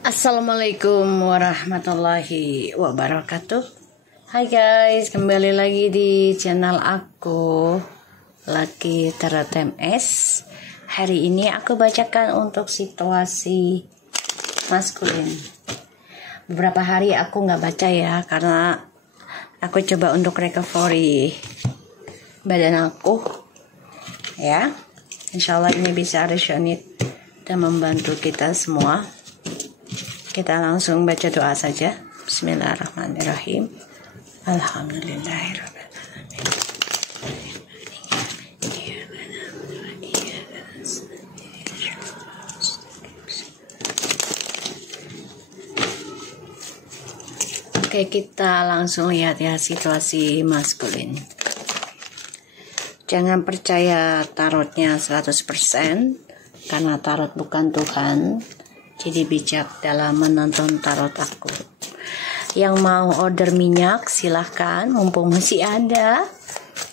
Assalamualaikum warahmatullahi wabarakatuh. Hai guys, kembali lagi di channel aku, Lucky Tarot MS. Hari ini aku bacakan untuk situasi maskulin. Beberapa hari aku nggak baca ya, karena aku coba untuk recovery badan aku ya. Insyaallah ini bisa resonate dan membantu kita semua. Kita langsung baca doa saja. Bismillahirrahmanirrahim. Alhamdulillahirrahmanirrahim. Oke, kita langsung lihat ya situasi maskulin. Jangan percaya tarotnya 100%, karena tarot bukan Tuhan. Jadi bijak dalam menonton tarot aku. Yang mau order minyak silahkan, mumpung masih ada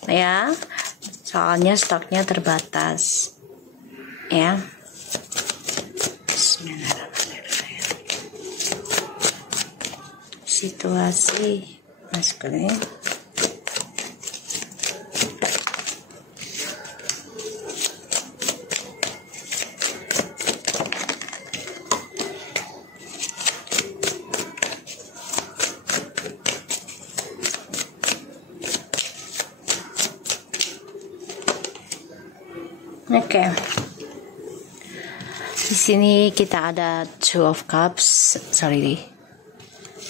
ya. Soalnya stoknya terbatas ya. Bismillahirrahmanirrahim. Situasi maskulin. Oke. Di sini kita ada Two of Cups,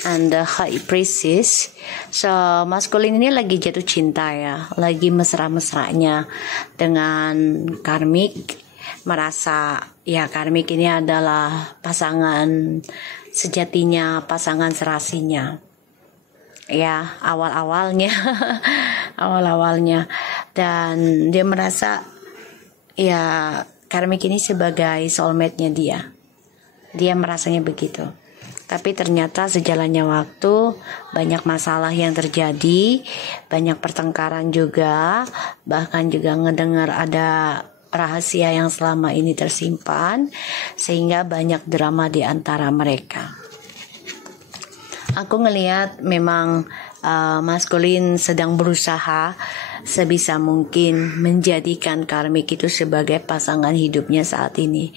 and the High Priestess. So, maskulin ini lagi jatuh cinta ya, lagi mesra-mesranya dengan karmik, merasa ya karmik ini adalah pasangan sejatinya, pasangan serasinya. Ya, awal-awalnya dan dia merasa ya karmik ini sebagai soulmate-nya dia merasanya begitu. Tapi ternyata sejalannya waktu banyak masalah yang terjadi, banyak pertengkaran juga, bahkan juga ngedengar ada rahasia yang selama ini tersimpan, sehingga banyak drama di antara mereka. Aku ngelihat memang maskulin sedang berusaha sebisa mungkin menjadikan karmik itu sebagai pasangan hidupnya saat ini.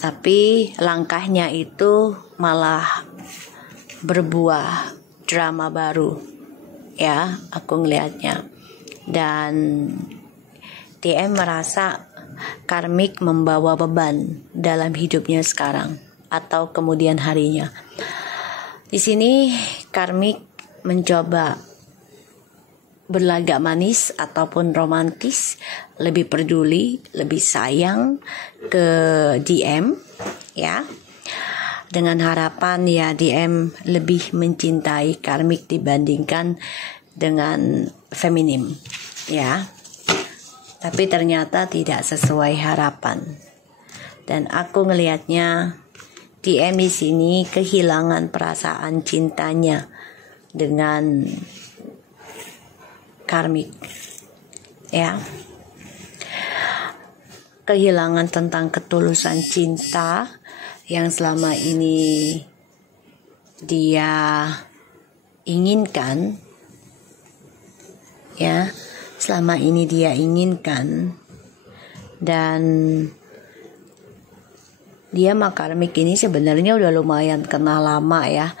Tapi langkahnya itu malah berbuah drama baru. Ya, aku ngelihatnya. Dan TM merasa karmik membawa beban dalam hidupnya sekarang atau kemudian harinya. Di sini karmik mencoba berlagak manis ataupun romantis, lebih peduli, lebih sayang ke DM ya, dengan harapan ya DM lebih mencintai karmik dibandingkan dengan feminim ya. Tapi ternyata tidak sesuai harapan, dan aku ngelihatnya DM di sini kehilangan perasaan cintanya dengan karmik ya, kehilangan tentang ketulusan cinta yang selama ini dia inginkan ya, dan dia sama karmik ini sebenarnya udah lumayan kenal lama ya.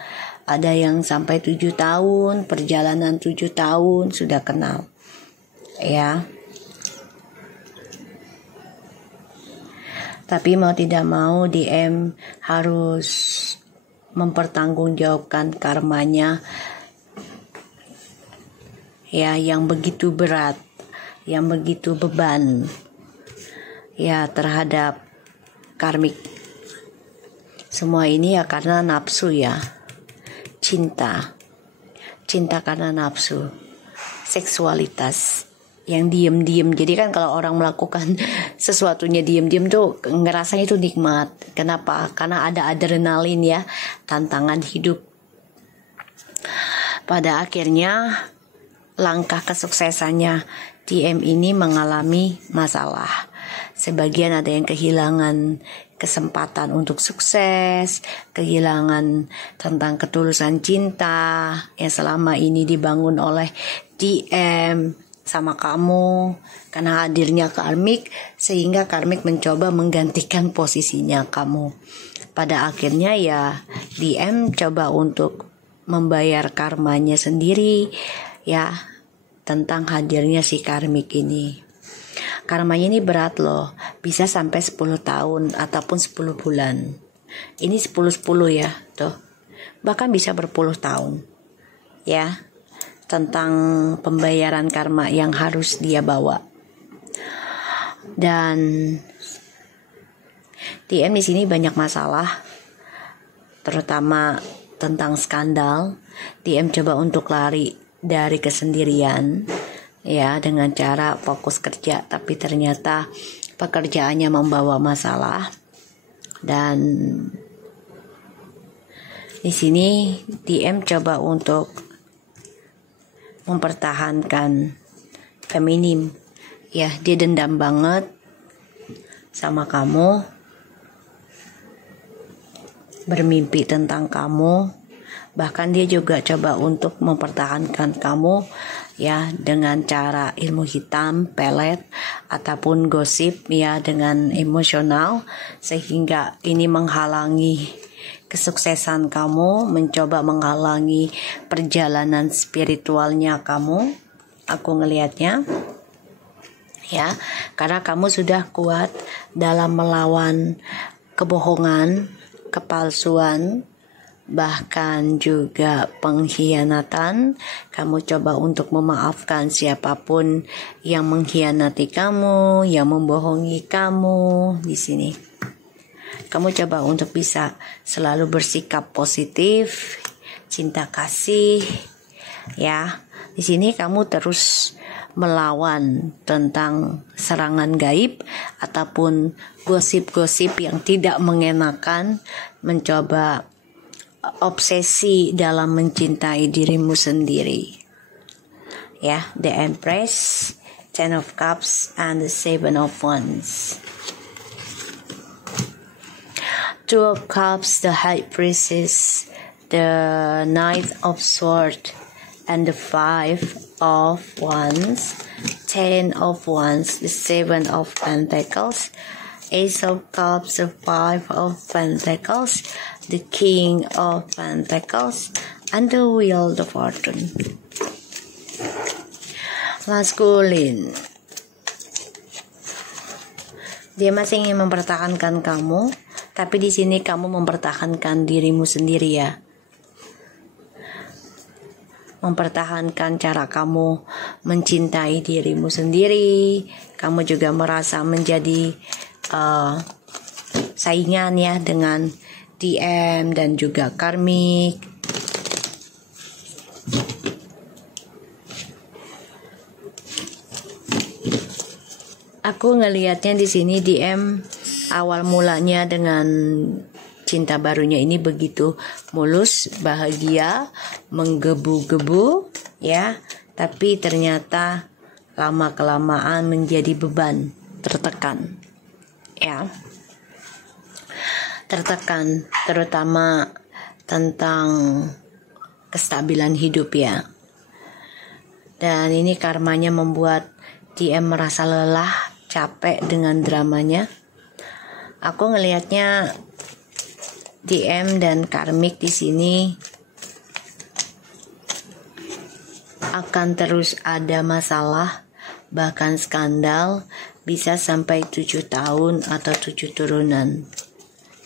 Ada yang sampai 7 tahun, perjalanan 7 tahun sudah kenal ya. Tapi mau tidak mau DM harus mempertanggungjawabkan karmanya ya, yang begitu berat, yang begitu beban ya terhadap karmik. Semua ini ya karena nafsu ya. Cinta karena nafsu, seksualitas yang diem-diem. Jadi kan kalau orang melakukan sesuatunya diem-diem tuh ngerasanya itu nikmat. Kenapa? Karena ada adrenalin ya, tantangan hidup. Pada akhirnya langkah kesuksesannya DM ini mengalami masalah. Sebagian ada yang kehilangan kesempatan untuk sukses, kehilangan tentang ketulusan cinta yang selama ini dibangun oleh DM sama kamu karena hadirnya karmik, sehingga karmik mencoba menggantikan posisinya kamu. Pada akhirnya ya DM coba untuk membayar karmanya sendiri ya tentang hadirnya si karmik ini. Karmanya ini berat loh, bisa sampai 10 tahun ataupun 10 bulan. Ini 10-10 ya, tuh. Bahkan bisa berpuluh tahun. Ya, tentang pembayaran karma yang harus dia bawa. Dan DM di sini banyak masalah, terutama tentang skandal. DM coba untuk lari dari kesendirian. Ya, dengan cara fokus kerja, tapi ternyata pekerjaannya membawa masalah. Dan di sini DM coba untuk mempertahankan feminim. Ya, dia dendam banget sama kamu, bermimpi tentang kamu. Bahkan dia juga coba untuk mempertahankan kamu ya dengan cara ilmu hitam, pelet ataupun gosip ya dengan emosional, sehingga ini menghalangi kesuksesan kamu, mencoba menghalangi perjalanan spiritualnya kamu. Aku ngelihatnya ya, karena kamu sudah kuat dalam melawan kebohongan, kepalsuan, bahkan juga pengkhianatan. Kamu coba untuk memaafkan siapapun yang mengkhianati kamu, yang membohongi kamu. Di sini kamu coba untuk bisa selalu bersikap positif, cinta kasih ya. Di sini kamu terus melawan tentang serangan gaib ataupun gosip-gosip yang tidak mengenakan, mencoba obsesi dalam mencintai dirimu sendiri. Ya, the Empress, Ten of Cups, and the Seven of Wands. Two of Cups, the High Priestess, the Knight of Swords, and the Five of Wands, Ten of Wands, the Seven of Pentacles, Ace of Cups, the Five of Pentacles, the King of Pentacles, and the Wheel of Fortune. Maskulin. Dia masih ingin mempertahankan kamu, tapi di sini kamu mempertahankan dirimu sendiri ya. Mempertahankan cara kamu mencintai dirimu sendiri. Kamu juga merasa menjadi saingan ya dengan DM dan juga karmik. Aku ngelihatnya di sini DM awal mulanya dengan cinta barunya ini begitu mulus, bahagia, menggebu-gebu ya, tapi ternyata lama-kelamaan menjadi beban, tertekan ya. Tertekan terutama tentang kestabilan hidup ya. Dan ini karmanya membuat DM merasa lelah, capek dengan dramanya. Aku ngelihatnya DM dan karmik di sini akan terus ada masalah, bahkan skandal, bisa sampai 7 tahun atau 7 turunan.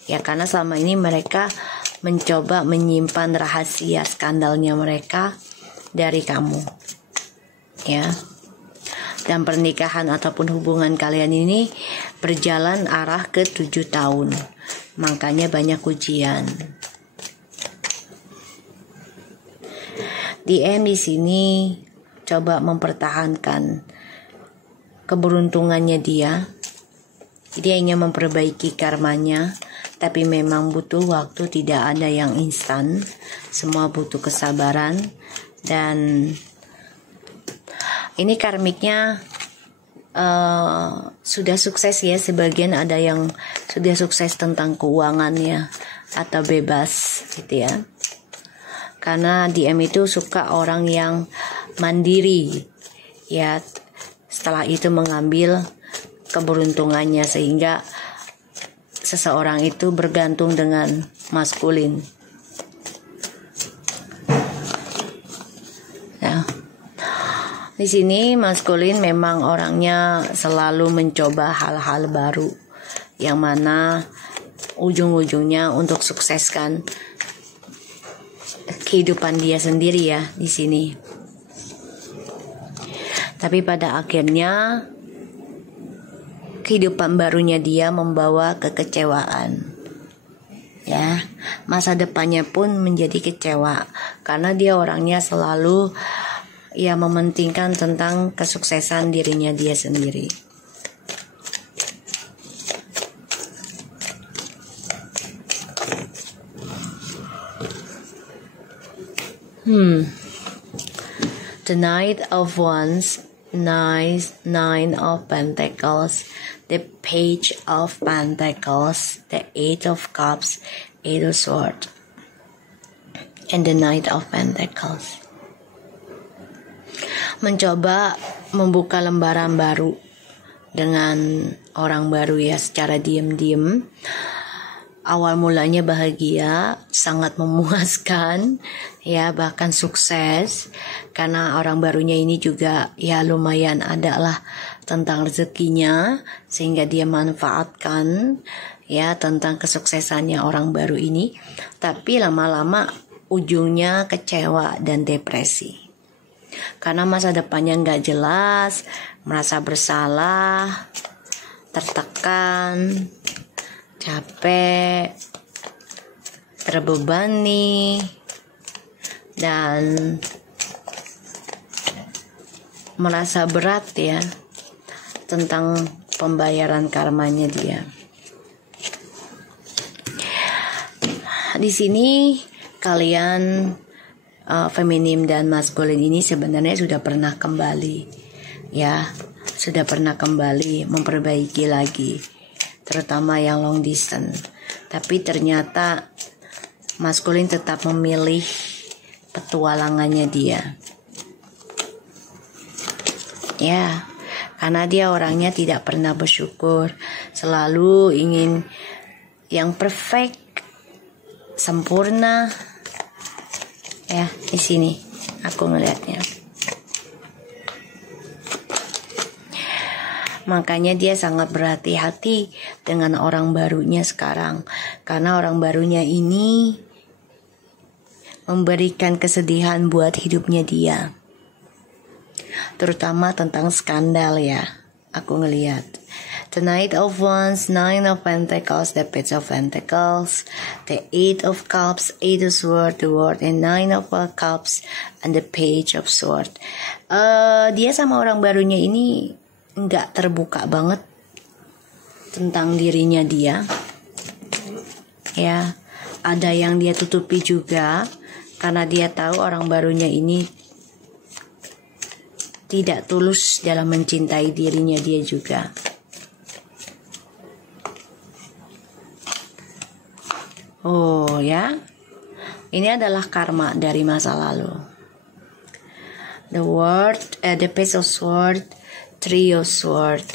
Ya, karena selama ini mereka mencoba menyimpan rahasia skandalnya mereka dari kamu. Ya. Dan pernikahan ataupun hubungan kalian ini berjalan arah ke 7 tahun. Makanya banyak ujian. DM di sini coba mempertahankan keberuntungannya dia. Dia ingin memperbaiki karmanya, tapi memang butuh waktu, tidak ada yang instan. Semua butuh kesabaran. Dan ini karmiknya sudah sukses ya, sebagian ada yang sudah sukses tentang keuangannya atau bebas gitu ya. Karena DM itu suka orang yang mandiri ya, setelah itu mengambil keberuntungannya, sehingga seseorang itu bergantung dengan maskulin ya. Di sini maskulin memang orangnya selalu mencoba hal-hal baru, yang mana ujung-ujungnya untuk sukseskan kehidupan dia sendiri ya di sini. Tapi pada akhirnya kehidupan barunya dia membawa kekecewaan. Ya, masa depannya pun menjadi kecewa karena dia orangnya selalu ya mementingkan tentang kesuksesan dirinya dia sendiri. The Knight of Wands, Nine of Pentacles, the Page of Pentacles, the Eight of Cups, Eight of Swords, and the Knight of Pentacles. Mencoba membuka lembaran baru dengan orang baru ya, secara diam-diam. Awal mulanya bahagia, sangat memuaskan ya, bahkan sukses, karena orang barunya ini juga ya lumayan ada lah tentang rezekinya, sehingga dia manfaatkan ya tentang kesuksesannya orang baru ini. Tapi lama-lama ujungnya kecewa dan depresi karena masa depannya nggak jelas, merasa bersalah, tertekan, capek, terbebani, dan merasa berat ya tentang pembayaran karmanya dia. Di sini kalian feminim dan maskulin ini sebenarnya sudah pernah kembali ya, sudah pernah kembali memperbaiki lagi, terutama yang long distance. Tapi ternyata maskulin tetap memilih petualangannya dia ya, karena dia orangnya tidak pernah bersyukur, selalu ingin yang perfect, sempurna ya. Di sini aku ngelihatnya, makanya dia sangat berhati-hati dengan orang barunya sekarang, karena orang barunya ini memberikan kesedihan buat hidupnya dia, terutama tentang skandal ya. Aku ngelihat the Knight of Wands, Nine of Pentacles, the Page of Pentacles, the Eight of Cups, Eight of Swords, the World, and Nine of Cups, and the Page of Swords. Dia sama orang barunya ini nggak terbuka banget tentang dirinya dia ya. Ada yang dia tutupi juga, karena dia tahu orang barunya ini tidak tulus dalam mencintai dirinya dia juga. Oh ya, ini adalah karma dari masa lalu. The World, the Page of Sword, Three of Sword.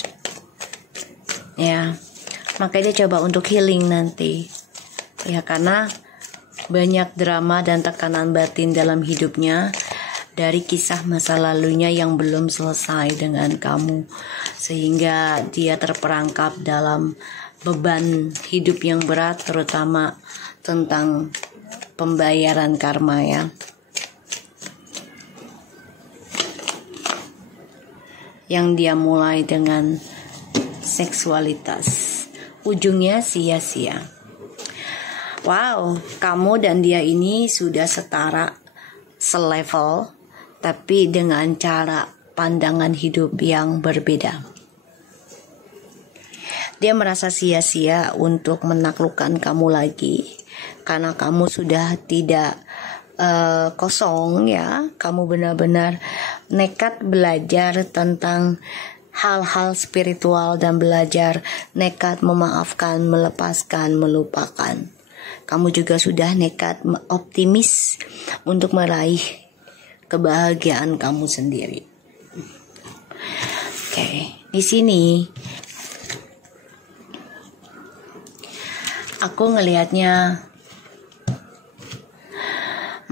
Ya, makanya dia coba untuk healing nanti. Ya, karena banyak drama dan tekanan batin dalam hidupnya dari kisah masa lalunya yang belum selesai dengan kamu, sehingga dia terperangkap dalam beban hidup yang berat, terutama tentang pembayaran karma ya. Yang dia mulai dengan seksualitas, ujungnya sia-sia. Wow, kamu dan dia ini sudah setara, selevel, tapi dengan cara pandangan hidup yang berbeda. Dia merasa sia-sia untuk menaklukkan kamu lagi, karena kamu sudah tidak kosong ya. Kamu benar-benar nekat belajar tentang hal-hal spiritual dan belajar nekat memaafkan, melepaskan, melupakan. Kamu juga sudah nekat optimis untuk meraih kebahagiaan kamu sendiri. Oke, di sini aku ngelihatnya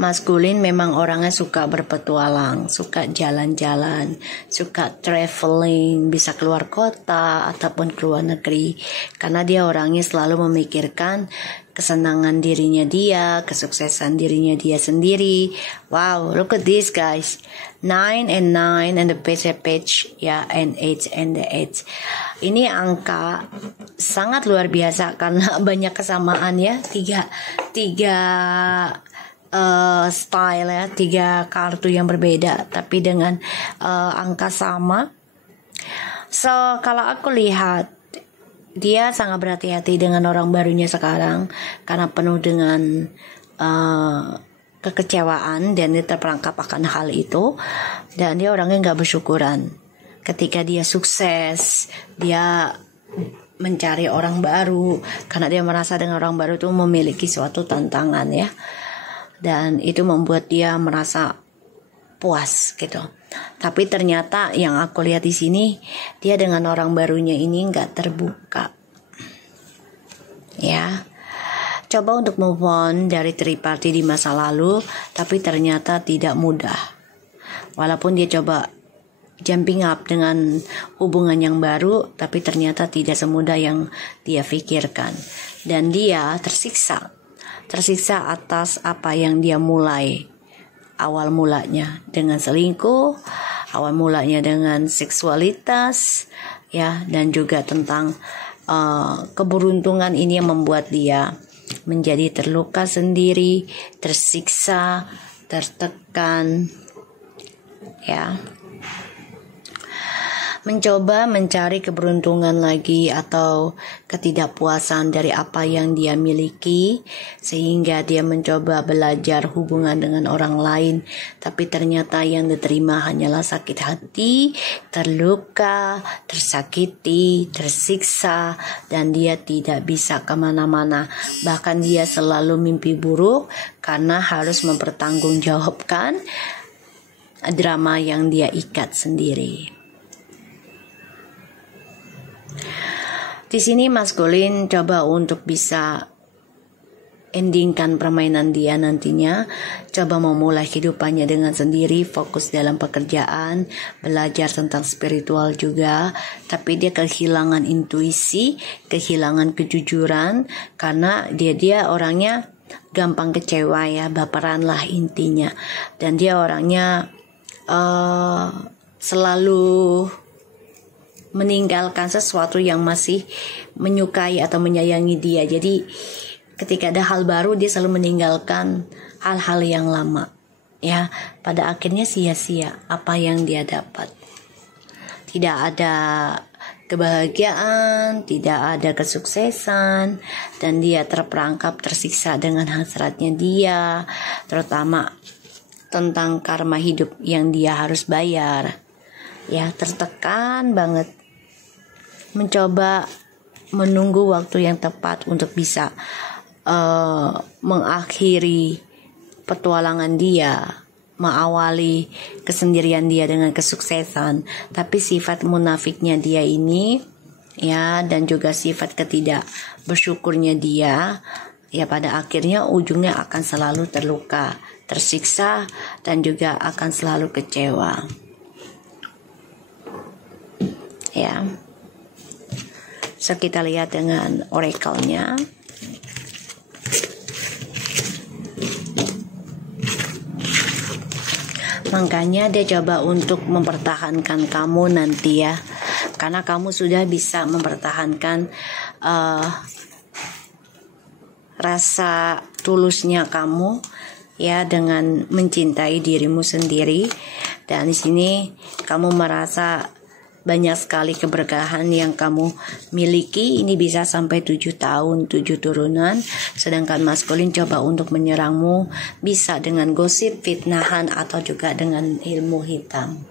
maskulin memang orangnya suka berpetualang, suka jalan-jalan, suka traveling, bisa keluar kota ataupun keluar negeri. Karena dia orangnya selalu memikirkan kesenangan dirinya dia, kesuksesan dirinya dia sendiri. Wow, look at this guys. 9 and 9 and the page ya, and 8 and the 8. Ini angka sangat luar biasa karena banyak kesamaan ya. Tiga style ya, 3 kartu yang berbeda tapi dengan angka sama. So kalau aku lihat dia sangat berhati-hati dengan orang barunya sekarang karena penuh dengan kekecewaan dan dia terperangkap akan hal itu, dan dia orangnya nggak bersyukuran. Ketika dia sukses, dia mencari orang baru karena dia merasa dengan orang baru itu memiliki suatu tantangan ya. Dan itu membuat dia merasa puas gitu. Tapi ternyata yang aku lihat di sini, dia dengan orang barunya ini nggak terbuka. Ya, coba untuk move on dari triparty di masa lalu, tapi ternyata tidak mudah. Walaupun dia coba jumping up dengan hubungan yang baru, tapi ternyata tidak semudah yang dia pikirkan. Dan dia tersiksa atas apa yang dia mulai awal mulanya dengan selingkuh, awal mulanya dengan seksualitas ya, dan juga tentang keberuntungan ini yang membuat dia menjadi terluka sendiri, tersiksa, tertekan ya. Mencoba mencari keberuntungan lagi atau ketidakpuasan dari apa yang dia miliki, sehingga dia mencoba belajar hubungan dengan orang lain, tapi ternyata yang diterima hanyalah sakit hati, terluka, tersakiti, tersiksa, dan dia tidak bisa kemana-mana. Bahkan dia selalu mimpi buruk karena harus mempertanggungjawabkan drama yang dia ikat sendiri. Di sini maskulin coba untuk bisa endingkan permainan dia nantinya, coba memulai kehidupannya dengan sendiri, fokus dalam pekerjaan, belajar tentang spiritual juga, tapi dia kehilangan intuisi, kehilangan kejujuran karena dia orangnya gampang kecewa ya, baperan lah intinya, dan dia orangnya selalu meninggalkan sesuatu yang masih menyukai atau menyayangi dia. Jadi ketika ada hal baru dia selalu meninggalkan hal-hal yang lama ya. Pada akhirnya sia-sia apa yang dia dapat. Tidak ada kebahagiaan, tidak ada kesuksesan, dan dia terperangkap tersiksa dengan hasratnya dia, terutama tentang karma hidup yang dia harus bayar ya. Tertekan banget, mencoba menunggu waktu yang tepat untuk bisa mengakhiri petualangan dia, mengawali kesendirian dia dengan kesuksesan. Tapi sifat munafiknya dia ini ya, dan juga sifat ketidak bersyukurnya dia ya, pada akhirnya ujungnya akan selalu terluka, tersiksa, dan juga akan selalu kecewa ya. So kita lihat dengan oracle-nya. Makanya dia coba untuk mempertahankan kamu nanti ya, karena kamu sudah bisa mempertahankan rasa tulusnya kamu ya, dengan mencintai dirimu sendiri. Dan di sini kamu merasa banyak sekali keberkahan yang kamu miliki. Ini bisa sampai 7 tahun, 7 turunan. Sedangkan maskulin coba untuk menyerangmu, bisa dengan gosip, fitnahan, atau juga dengan ilmu hitam.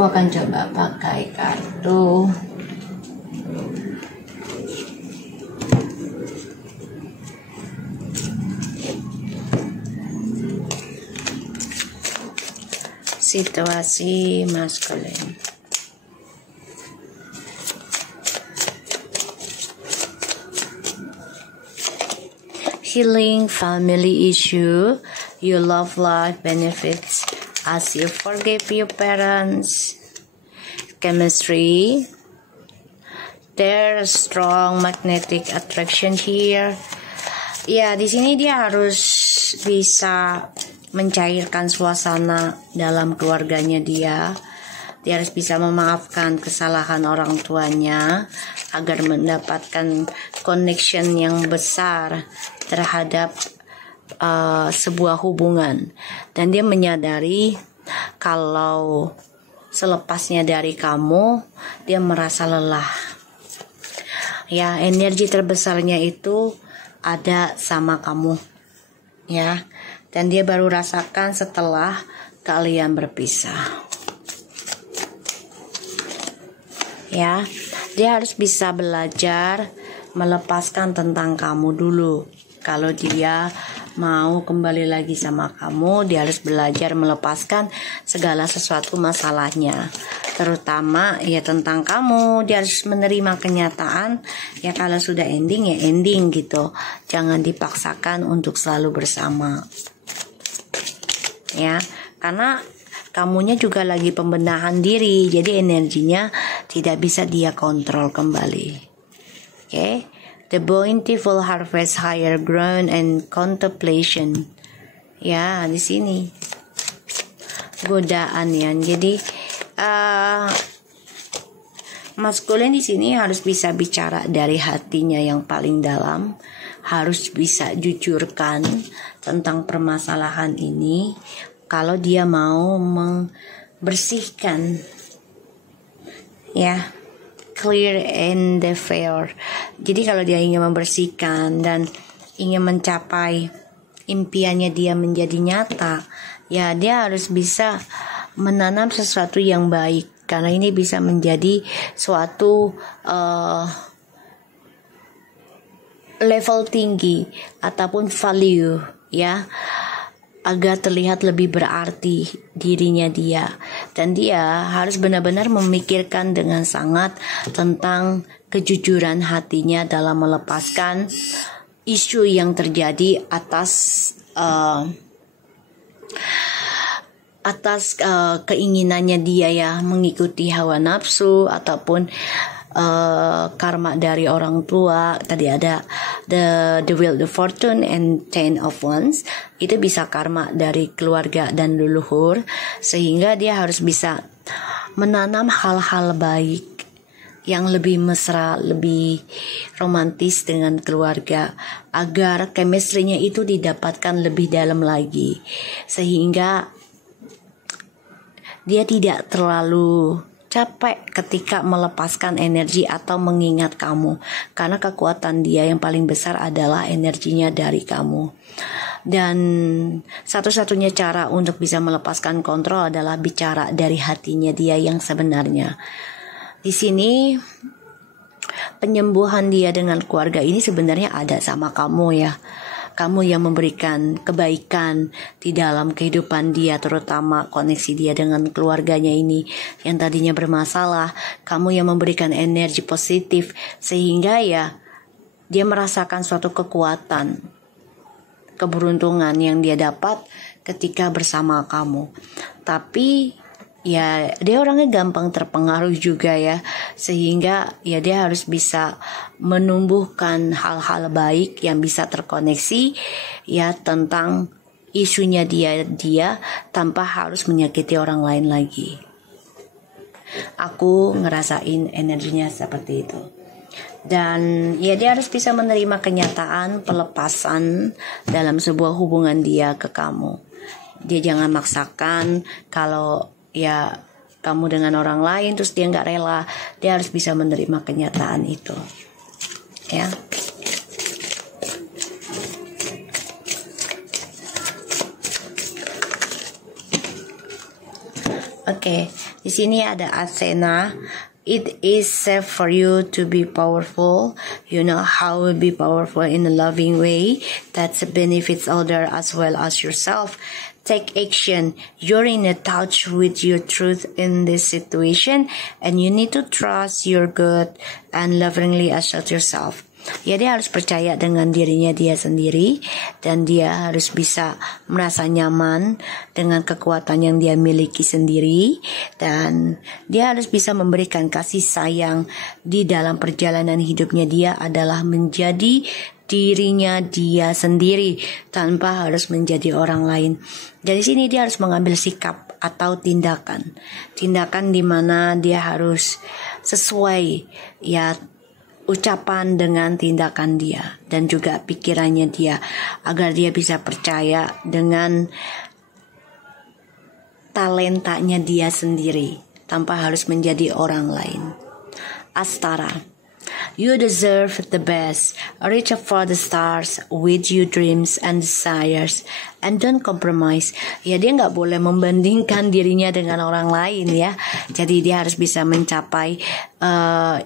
Aku akan coba pakai kartu situasi maskulin. Healing family issue, your love life benefits as you forgive your parents. Chemistry, there's strong magnetic attraction here. Ya, di sini dia harus bisa mencairkan suasana dalam keluarganya dia. Dia harus bisa memaafkan kesalahan orang tuanya agar mendapatkan connection yang besar terhadap sebuah hubungan. Dan dia menyadari kalau selepasnya dari kamu, dia merasa lelah. Ya, energi terbesarnya itu ada sama kamu. Ya, dan dia baru rasakan setelah kalian berpisah. Ya, dia harus bisa belajar melepaskan tentang kamu dulu. Kalau dia mau kembali lagi sama kamu, dia harus belajar melepaskan segala sesuatu masalahnya, terutama ya tentang kamu. Dia harus menerima kenyataan, ya kalau sudah ending ya ending gitu. Jangan dipaksakan untuk selalu bersama. Ya, karena kamunya juga lagi pembenahan diri, jadi energinya tidak bisa dia kontrol kembali. Oke. The bountiful harvest higher ground and contemplation. Ya, di sini godaan ya. Jadi maskulin di sini harus bisa bicara dari hatinya yang paling dalam, harus bisa jujurkan tentang permasalahan ini. Kalau dia mau membersihkan, ya, clear and the fair. Jadi kalau dia ingin membersihkan dan ingin mencapai impiannya dia menjadi nyata, ya dia harus bisa menanam sesuatu yang baik, karena ini bisa menjadi suatu level tinggi ataupun value, ya, agar terlihat lebih berarti dirinya dia. Dan dia harus benar-benar memikirkan dengan sangat tentang kejujuran hatinya dalam melepaskan isu yang terjadi atas keinginannya dia, ya, mengikuti hawa nafsu ataupun karma dari orang tua. Tadi ada the wheel, the fortune, and 10 of wands. Itu bisa karma dari keluarga dan leluhur, sehingga dia harus bisa menanam hal-hal baik yang lebih mesra, lebih romantis dengan keluarga, agar chemistry-nya itu didapatkan lebih dalam lagi, sehingga dia tidak terlalu capek ketika melepaskan energi atau mengingat kamu, karena kekuatan dia yang paling besar adalah energinya dari kamu. Dan satu-satunya cara untuk bisa melepaskan kontrol adalah bicara dari hatinya dia yang sebenarnya. Di sini penyembuhan dia dengan keluarga ini sebenarnya ada sama kamu, ya. Kamu yang memberikan kebaikan di dalam kehidupan dia, terutama koneksi dia dengan keluarganya ini yang tadinya bermasalah. Kamu yang memberikan energi positif, sehingga ya dia merasakan suatu kekuatan, keberuntungan yang dia dapat ketika bersama kamu. Tapi ya dia orangnya gampang terpengaruh juga, ya, sehingga ya dia harus bisa menumbuhkan hal-hal baik yang bisa terkoneksi, ya, tentang isunya dia tanpa harus menyakiti orang lain lagi. Aku ngerasain energinya seperti itu. Dan ya dia harus bisa menerima kenyataan pelepasan dalam sebuah hubungan dia ke kamu. Dia jangan maksakan kalau ya kamu dengan orang lain terus dia nggak rela. Dia harus bisa menerima kenyataan itu, ya. Oke, Di sini ada Athena. It is safe for you to be powerful. You know how to be powerful in a loving way that benefits others as well as yourself. Take action. You're in a touch with your truth in this situation, and you need to trust your good and lovingly assert yourself. Ya, dia harus percaya dengan dirinya dia sendiri, dan dia harus bisa merasa nyaman dengan kekuatan yang dia miliki sendiri, dan dia harus bisa memberikan kasih sayang di dalam perjalanan hidupnya. Dia adalah menjadi dirinya dia sendiri tanpa harus menjadi orang lain. Dari sini dia harus mengambil sikap atau tindakan di mana dia harus sesuai ya ucapan dengan tindakan dia dan juga pikirannya dia, agar dia bisa percaya dengan talentanya dia sendiri tanpa harus menjadi orang lain. Astara. You deserve the best. Reach for the stars with your dreams and desires, and don't compromise. Ya, dia nggak boleh membandingkan dirinya dengan orang lain ya. Jadi dia harus bisa mencapai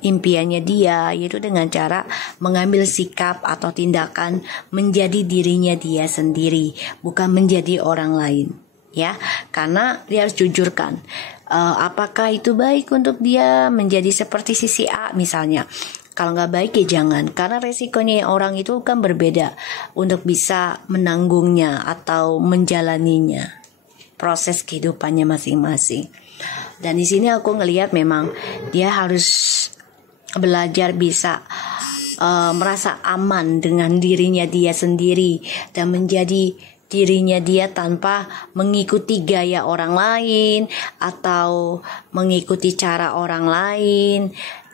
impiannya dia, yaitu dengan cara mengambil sikap atau tindakan menjadi dirinya dia sendiri, bukan menjadi orang lain. Ya, karena dia harus jujurkan. Apakah itu baik untuk dia menjadi seperti sisi A misalnya? Kalau nggak baik ya jangan, karena resikonya orang itu kan berbeda untuk bisa menanggungnya atau menjalaninya, proses kehidupannya masing-masing. Dan di sini aku ngelihat memang dia harus belajar bisa merasa aman dengan dirinya dia sendiri dan menjadi dirinya dia tanpa mengikuti gaya orang lain atau mengikuti cara orang lain.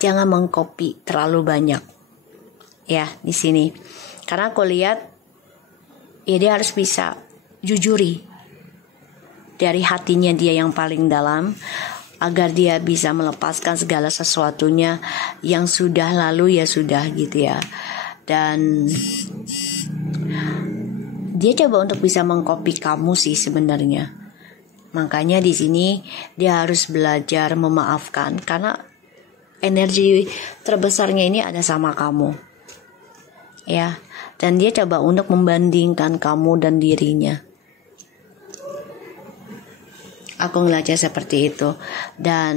Jangan mengcopy terlalu banyak ya di sini, karena aku lihat ya dia harus bisa jujuri dari hatinya dia yang paling dalam, agar dia bisa melepaskan segala sesuatunya yang sudah lalu ya sudah gitu ya. Dan dia coba untuk bisa mengcopy kamu sih sebenarnya. Makanya di sini dia harus belajar memaafkan, karena energi terbesarnya ini ada sama kamu. Ya, dan dia coba untuk membandingkan kamu dan dirinya. Aku ngeliatnya seperti itu. Dan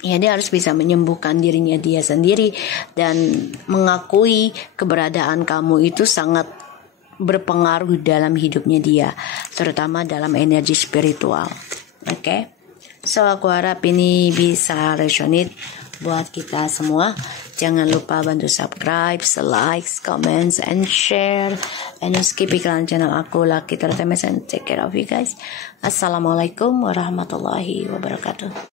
ya, dia harus bisa menyembuhkan dirinya dia sendiri dan mengakui keberadaan kamu itu sangat berpengaruh dalam hidupnya dia, terutama dalam energi spiritual. Oke? So aku harap ini bisa resonate buat kita semua. Jangan lupa bantu subscribe, like, comments, and share. And skip iklan channel aku, Lucky Tertemes, and take care of you guys. Assalamualaikum warahmatullahi wabarakatuh.